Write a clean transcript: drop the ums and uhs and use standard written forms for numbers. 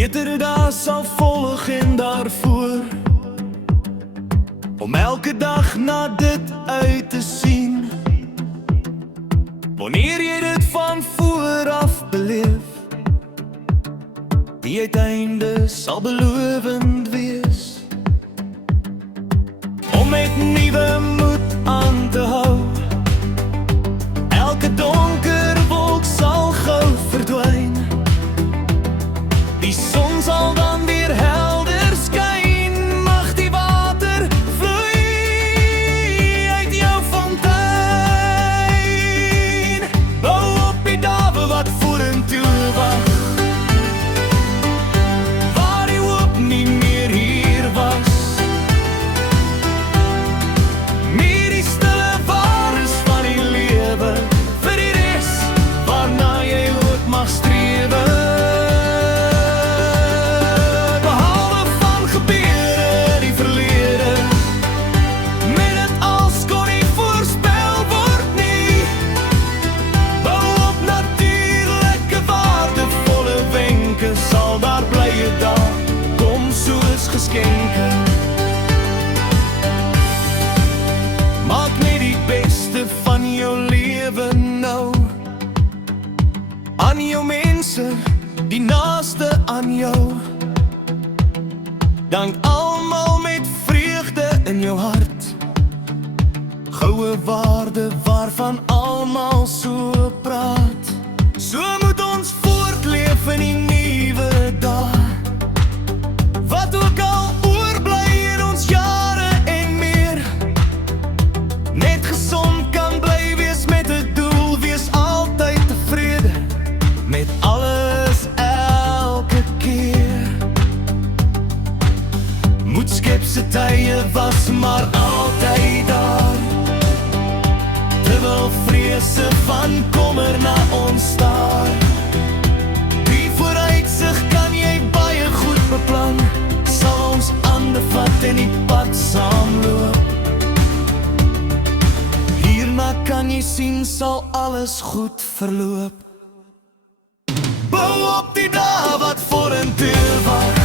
Betere dae sal volg en daarvoor, om elke dag na dit uit te sien. Wanneer jy dit van vooraf beleef, die uiteinde sal belovend wees. Om met nuwe moed aan te hou, elke donker wolk sal gou verdwyn. Die son sal dan weer helder skyn, mag die water vloei uit jou fontein. Bou op die dae wat vorentoe wag, waar die hoop nie meer hier was. Meer die stille waardes van die lewe, vir die res waarna jy ook mag strewe. Geskenke. Maak net die beste van jou lewe nou, aan jou mense, die naaste aan jou. Dank almal met vreugde in jou hart, goue waarde waarvan almal so praat. So moet ons voortleef in die nuwe dag, wat ook al oorbly in ons jare en meer. Net gesond kan bly wees met 'n doel, wees altyd tevrede met alles elke keer. Moedskepse tye was maar altyd daar, terwyl vrese van kommer na ons staar. Die vooruitsig kan jy baie goed beplan, sal ons hande vat en die pad saamloop. Hierna kan jy sien, sal alles goed verloop. Bou op die dae wat vorentoe wag,